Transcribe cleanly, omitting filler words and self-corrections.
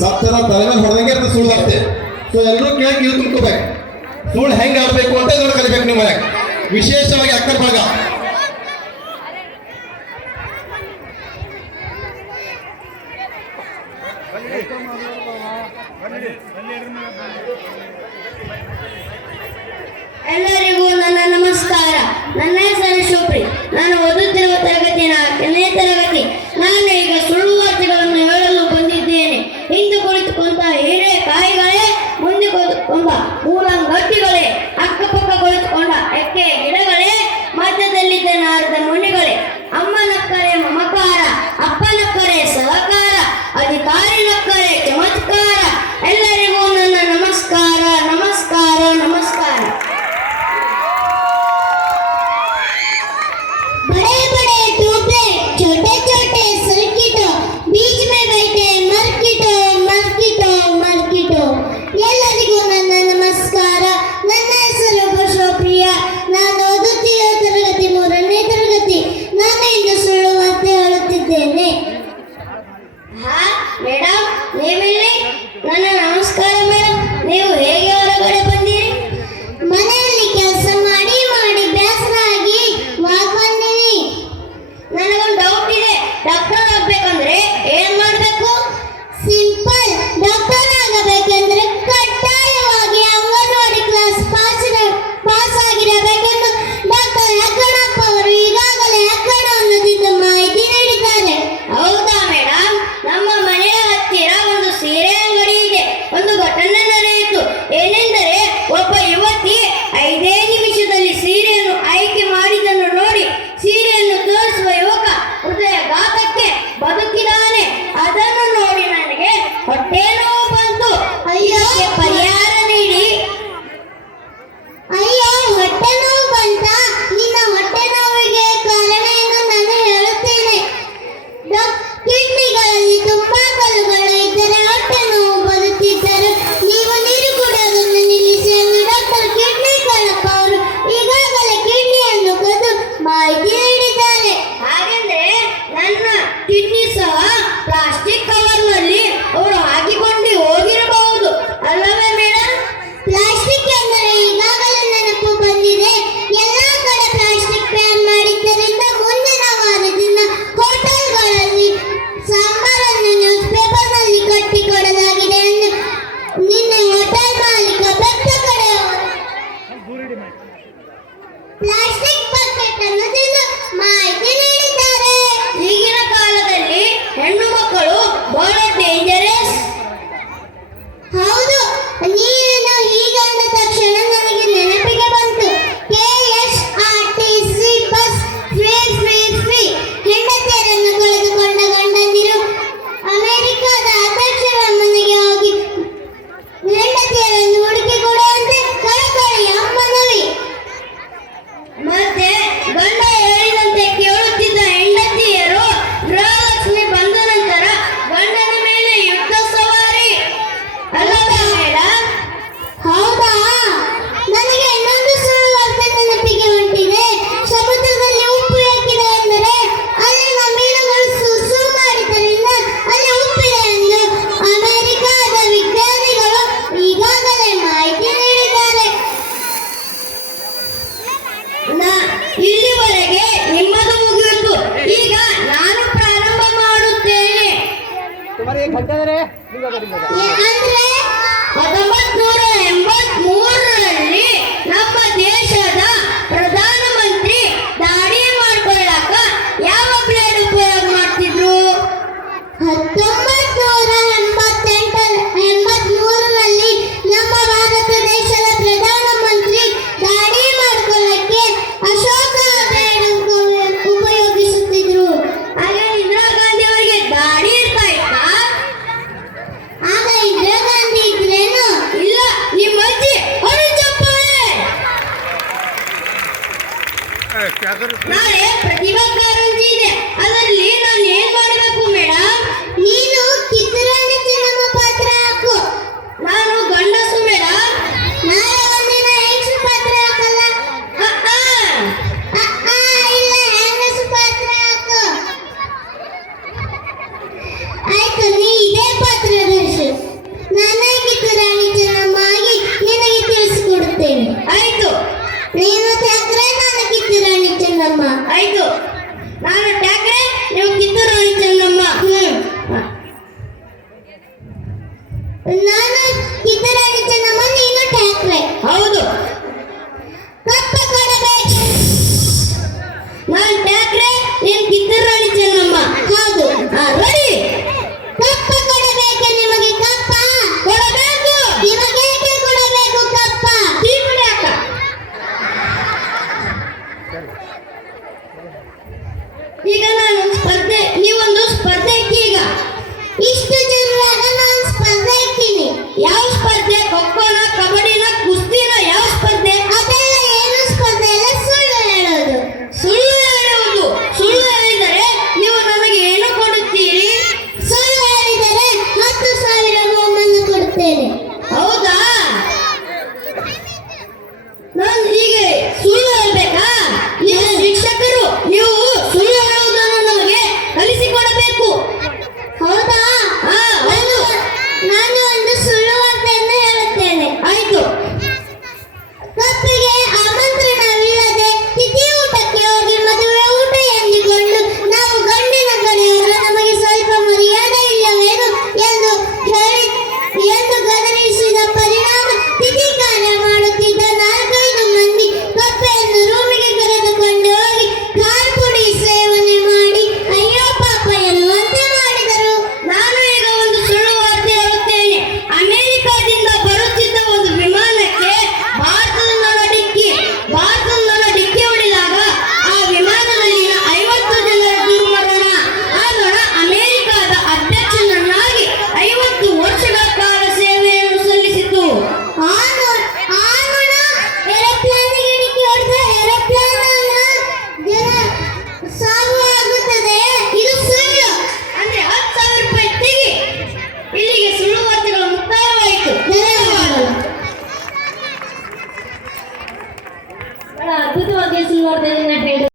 ಸತ್ತದ ತಲೆ ಮೇಲೆ ಹೊಡೆದಂಗೆ ಇರ್ತದೆ ಸುಳ್ಳು ಬರ್ತದೆ. ಸೊ ಎಲ್ಲರೂ ಕೇಳಿ ಕಿವಿ ತುಂಬ್ಕೋಬೇಕು. ಸುಳ್ಳು ಹೆಂಗೆ ಆಡ್ಬೇಕು ಅಂತ ಇದನ್ನು ಕಲಿಬೇಕು ನಿಮ್ಮ ಮನೆಗೆ, ವಿಶೇಷವಾಗಿ ಅಕ್ಕರ ಬಳಗ. ಎಲ್ಲರಿಗೂ ನನ್ನ ನಮಸ್ಕಾರ. ನನ್ನ ಹೆಸರು ಶೋಪ್ರಿ. ನಾನು ಓದುತ್ತಿರುವ ತರಗತಿ 4ನೇ ತರಗತಿ. ನಾನು ಈಗ ಸುಳ್ಳು ವಾರ್ತೆಗಳನ್ನು ಹೇಳಲು ಬಂದಿದ್ದೇನೆ. ಹಿಂದೆ ಕುಳಿತುಕೊಂಡ ಹೀರೆಕಾಯಿಗಳೇ, ಮುಂದೆ ಕುಳಿತುಕೊಂಡ ಮೂಲಂಗಟ್ಟಿಗಳೇ, ಅಕ್ಕಪಕ್ಕ ಕುಳಿತುಕೊಂಡ ಎಕ್ಕೆ ಗಿಡಗಳೇ, ಮಧ್ಯದಲ್ಲಿದ್ದ ನಾರದ ಮುನಿಗಳೇ, ಅಮ್ಮನಕ್ಕರೆ ಮಮಕಾರ, ಅಪ್ಪನಕ್ಕರೆ ಸಹಕಾರ, ಅಧಿಕಾರಿನಕ್ಕರೆ ಚಮತ್ಕಾರ. ಎಲ್ಲರಿಗೂ ನನ್ನ ನಮಸ್ಕಾರ, ನಮಸ್ಕಾರ, ನಮಸ್ಕಾರ. बड़े बड़े टोपे, छोटे छोटे सर्किटो, बीच में बैठे मर्किटो, मर्किटो, मर्किटो. ಎಲ್ಲರಿಗೂ ನನ್ನ ನಮಸ್ಕಾರ. ನನ್ನ ಹೆಸರು ಬಸವಪ್ರಿಯ. ನಾನು ಓದುತ್ತಿರುವ ತರಗತಿ 3ನೇ ತರಗತಿ. ನಾನು ಇಂದು ಸುಳ್ಳು ವಾರ್ತೆ ಹೇಳುತ್ತಿದ್ದೇನೆ. ಹಾ ಮೇಡಮ್, ನೀವಿಲ್ಲಿ? ನನ್ನ ನಮಸ್ಕಾರ ಮೇಡಮ್. ನೀವು ಹೇಗೆ ಹೊರಗಡೆ ಬಂದಿರಿ? ಮನೆಯಲ್ಲಿ ಕೆಲಸ ಮಾಡಿ ಮಾಡಿ ಬೇಸರ ಆಗಿ ವಾಕ್ ಬಂದಿನಿ. ನನಗೊಂದು ಡೌಟ್ ಇದೆ. ಡಾಕ್ಟರ್ ಆಗಬೇಕಂದ್ರೆ ಏನ್ ಮಾಡಬೇಕು? ಸಿಂಪಲ್. ಡಾಕ್ಟರ್ ಆಗಬೇಕಂದ್ರೆ ಕಡ್ಡಾಯವಾಗಿ ಅಂಗನವಾಡಿ ಕ್ಲಾಸ್ ಪಾಸ್ ಆಗಿರಬೇಕೆಂದು ಡಾಕ್ಟರ್ ಅಕ್ಕಣಪ್ಪ ಅವರು ಈಗಾಗಲೇ ಅಕ್ಕಣ ಅನ್ನೋದಿದ್ದ ಮಾಹಿತಿ ನೀಡಿದ್ದಾರೆ. ಹೌದಾ ಮೇಡಮ್? ನಮ್ಮ ಮನೆಯ ಹತ್ತಿರ ಒಂದು ಸೀರೆ ಅಂಗಡಿ ಇದೆ. ಒಂದು ಘಟನೆ ನಡೆಯಿತು. ಏನೆಂದರೆ, ಒಬ್ಬ ಯುವತಿ 5 ನಿಮಿಷದಲ್ಲಿ ಸೀರೆಯನ್ನು ಆಯ್ಕೆ ಮಾಡಿದ್ದನ್ನು ನೋಡಿ ಸೀರೆಯನ್ನು ತೋರಿಸುವ ಯುವಕ ಹೃದಯಘಾತಕ್ಕೆ ಬದುಕಿದ್ದಾನೆ. ಅದನ್ನು ನೋಡಿ ನನಗೆ ಹೊಟ್ಟೆ ನೋವು ಬಂತು. ಅಯ್ಯೋ, ಪರಿಹಾರ ನೀಡಿ. ಅಯ್ಯೋ, ಹೊಟ್ಟೆ ನೋವು ಬಂತ? ನಿನ್ನ ಹೊಟ್ಟೆ ನೋವಿಗೆ ಕಾರಣ ಎಂದು ನಾನು ಹೇಳುತ್ತೇನೆ. ಕಿಡ್ನಿಗಳಲ್ಲಿ ತುಂಬಾ ಕಲ್ಲುಗಳು ಇದ್ದರೆ ಹೊಟ್ಟೆ ನೋವು ಬರುತ್ತಿದ್ದರೆ ನೀವು ನೀರು ಕುಡಿಯೋದನ್ನು ನಿಲ್ಲಿಸಿ ಎಂದು ಡಾಕ್ಟರ್ ಕಿಡ್ನಿ ಕಳಪ್ಪ ಅವರು ಈಗಾಗಲೇ ಕಿಡ್ನಿಯನ್ನು ಕದ್ದು ಮಾಹಿತಿ ನೀಡಿದ್ದಾರೆ. ಹಾಗೆಂದ್ರೆ ನನ್ನ ಕಿಡ್ನಿ ಸಹ ಪ್ಲಾಸ್ಟಿಕ್ ಕವರ್ನಲ್ಲಿ ಅವರು ಹಾಕಿಕೊಂಡು ಹೋಗಿರಬಹುದು ಅಲ್ಲವೇ ಮೇಡಮ್? ಪ್ಲಾಸ್ಟಿಕ್ ಎಂದರೆ ಈಗಾಗಲೇ ನೆನಪು ಬಂದಿದೆ. ಎಲ್ಲಾ ಕಡೆ ಪ್ಲಾಸ್ಟಿಕ್ ಬ್ಯಾನ್ ಮಾಡಿದ್ದರಿಂದ ಮುಂದಿನ ವಾರದಿಂದ ಹೋಟೆಲ್ಗಳಲ್ಲಿ ಸಾಂಬಾರನ್ನು ನ್ಯೂಸ್ ಪೇಪರ್ನಲ್ಲಿ ಕಟ್ಟಿಕೊಡಲಾಗಿದೆ ಎಂದು ನಿನ್ನೆ ಹೋಟೆಲ್ ಮಾಲೀಕ ಬೆತ್ತ ಕಡೆಯವರು ಪ್ಲಾಸ್ಟಿಕ್ ಬಕೆಟ್ ಅನ್ನು ತಿಂದು ಮಾಹಿತಿ ನೀಡಿದ್ದಾರೆ. ಈಗಿನ ಕಾಲದಲ್ಲಿ ಹೆಣ್ಣು ಮಕ್ಕಳು ಬಹಳ ಡೇಂಜರಸ್. ಹೌದು, ನೀನು ಹೀಗಂದ ತಕ್ಷಣ ನನಗೆ ನೆನಪಿಗೆ ಬಂತು. KSRTC bus free free free. ಹೆಂಡತಿಯರನ್ನು ಕಳೆದುಕೊಂಡ ಗಂಡಂದಿರು ಅಮೆರಿಕದ ಅಧ್ಯಕ್ಷರ ಮನೆಗೆ ಹೋಗಿ ಹೆಂಡತಿಯರನ್ನು ಹುಡುಕಿ ಕೊಡುವಂತೆ ಕಳಕಳಿಯ ಮನವಿ. ಮತ್ತೆ ಗಂಡ ಹೇಳಿದಂತೆ ಕೇಳುತ್ತಿದ್ದ ಹೆಂಡತಿಯರು ಗೃಹಲಕ್ಷ್ಮಿ ಬಂದ ನಂತರ ಗಂಡನ ಮೇಲೆ ಯುದ್ಧ ಸವಾರಿ ಅಲ್ಲವೇ ಮೇಡಮ್? ಹೌದಾ? ನನಗೆ ಇನ್ನೊಂದು ಸುಳ್ಳು ವಾರ್ತೆ ನೆನಪಿಗೆ ಹೊಂಟಿದೆ. ಸಮುದ್ರದಲ್ಲಿ ಉಪ್ಪು ಏಕಿದೆ ಎಂದರೆ ಅಲ್ಲಿನ ಮೀನುಗಳು ಸುಸು ಮಾಡಿದ್ದರಿಂದ ಅಲ್ಲಿ ಉಪ್ಪಿದೆ ಎಂದು ಅಮೆರಿಕದ ವಿಜ್ಞಾನಿಗಳು ಈಗಾಗಲೇ ಮಾಹಿತಿ ನೀಡಿದ್ದಾರೆ. ಇಲ್ಲಿವರೆಗೆ ನಿಮ್ಮದು ಮುಗಿಯಿತು. ಈಗ ನಾನು ಪ್ರಾರಂಭ ಮಾಡುತ್ತೇನೆ. ಅಂದ್ರೆ 1983ರಲ್ಲಿ ನಮ್ಮ ದೇಶದ ಪ್ರಧಾನಮಂತ್ರಿ ದಾಡಿ ಮಾಡ್ಕೊಳ್ಳಾಕ ಯಾವ ಬ್ಲೇಡ್ ಉಪಯೋಗ ಮಾಡ್ತಿದ್ರು? 1983ರಲ್ಲಿ ನಮ್ಮ ಭಾರತ ದೇಶದ ಪ್ರಧಾನಮಂತ್ರಿ ದಾಡಿ ಮಾಡ್ಕೊಳ್ಳಕ್ಕೆ ಅಶೋಕ ಬ್ಲೇಡ್ ಉಪಯೋಗಿಸುತ್ತಿದ್ರು. ಹಾಗೆ ಇಂದಿರಾ ಗಾಂಧಿ ಅವರಿಗೆ ದಾಡಿ ಇರ್ತಾ ಇತ್ತಾ? ಆಗ ಇಂದಿರಾ ಗಾಂಧಿ ಇದ್ರೇನು? ಇಲ್ಲ, ನಿಮ್ಮ ಅಜ್ಜಿ ಚಪ್ಪಾಳೆ. ನಾಳೆ ಪ್ರತಿಭಾ ಕಾರಂಜಿ ಇದೆ. ಅದರಲ್ಲಿ ನಾನು ಏನ್ ಮಾಡಬೇಕು ಮೇಡಮ್? ನೀನು ಕಿತ್ತೂರಾಣಿ ಚೆನ್ನಮ್ಮ ಪಾತ್ರ ಹಾಕು. ನಾನು ಗಂಡಸು ಮೇಡಮ್. ನಾಳೆ ಒಂದಿನ ಹೆಂಗಸು ಪಾತ್ರ ಹಾಕಲ್ಲ? ಇಲ್ಲ, ಹೆಂಗಸು ಪಾತ್ರ ಹಾಕು. ಆಯ್ತು, ನೀ ಇದೇ ಪಾತ್ರ ಧರಿಸು. ಆಯ್ತು